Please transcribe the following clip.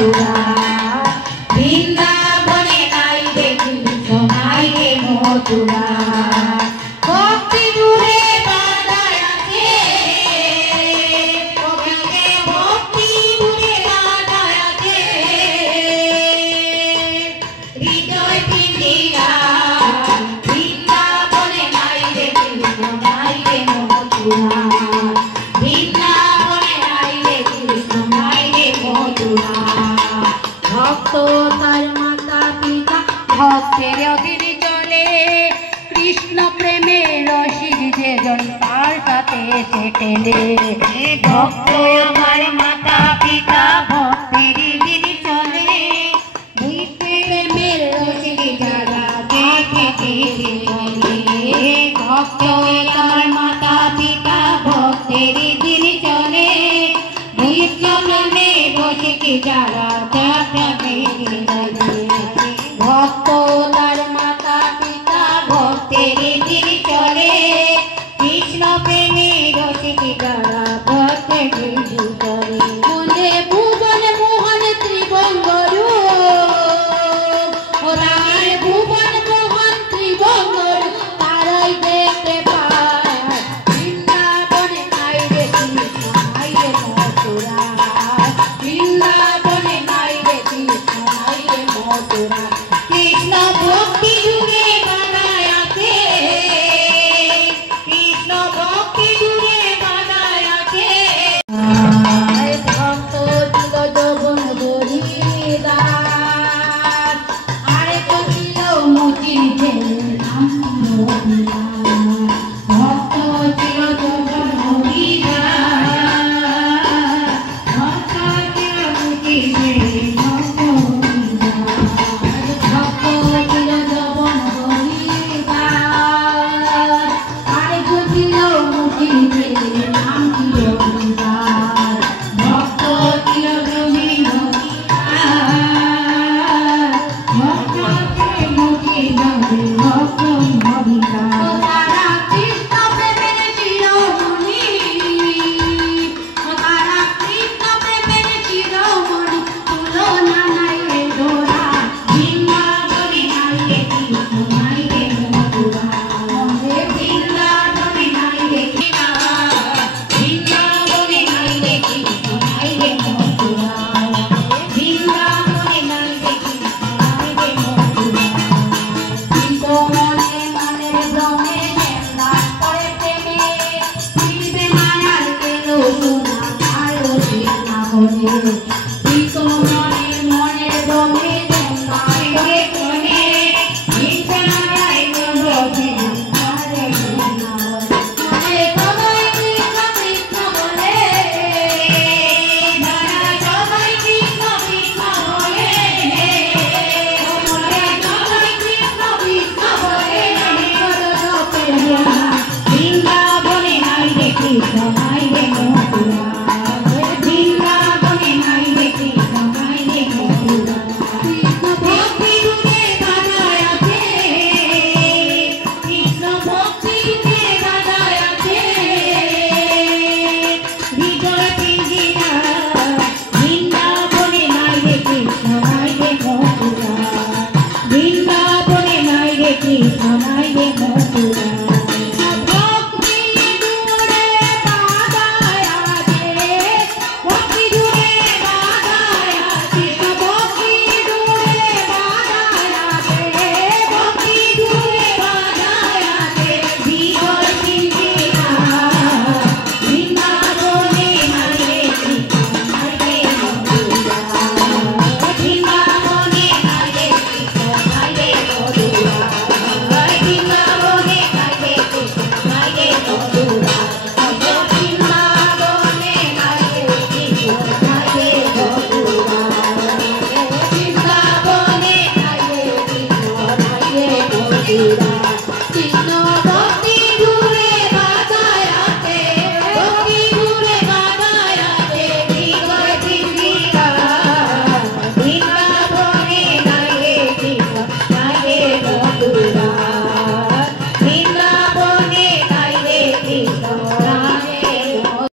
মথুরা বৃন্দাবনে নাই রে কৃষ্ণ নাই রে মথুরা ভক্তি দূরে বাধা আছে ভক্তি দূরে বাধা আছে হৃদয় পিন্দিরা বৃন্দাবনে নাই রে কৃষ্ণ নাই রে মথুরা বৃন্দাবনে নাই রে কৃষ্ণ নাই রে মথুরা ভক্ত তার মাতা পিতা ভক্তের অধীন চলে কৃষ্ণ প্রেমে রসিক যেজন তার সাথে সে টেলে ভক্ত আমার মাতা পিতা ভক্তের অধীন চলে প্রেমের রসিক যারা দেখে চলে ভক্ত আমার মাতা পিতা ভক্তের অধীন চলে কৃষ্ণ প্রেমে রসিক যারা ভক্ত তার মাতা পিতা ভক্তের দিন চলে কৃষ্ণ প্রেমী রসিক যারা ভক্তের দিন চলে মনে ভুবন মোহন ত্রিভঙ্গরু রামের ভুবন মোহন ত্রিভঙ্গরু তারাই দেখতে পায় বৃন্দাবনে নাই রে কৃষ্ণ নাই রে মথুরা বৃন্দাবনে নাই রে কৃষ্ণ নাই রে মথুরা কৃষ্ণ ভক্তি জুড়ে বাধায় আছে কৃষ্ণ ভক্তি জুড়ে বাধায় আছে ভক্ত ছিল যৌবন হরিদাস আরে তো ছিল মুচির নাম ভক্ত ছিল যৌবন হরিদাস ভক্ত ছিল মুচির Please,